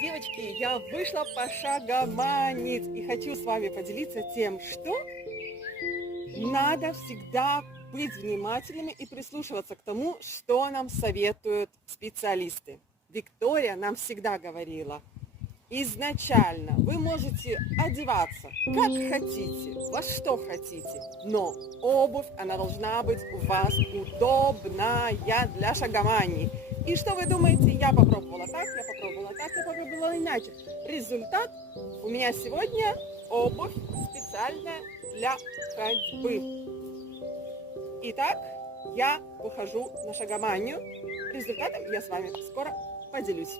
Девочки, я вышла пошагоманить и хочу с вами поделиться тем, что надо всегда быть внимательными и прислушиваться к тому, что нам советуют специалисты. Виктория нам всегда говорила, изначально вы можете одеваться как хотите, во что хотите, но обувь, она должна быть у вас удобная для шагомании. И что вы думаете, я попробовала так, я попробовала так, я попробовала иначе. Результат, у меня сегодня обувь специальная для ходьбы. Итак, я выхожу на шагоманию. Результатом я с вами скоро поделюсь.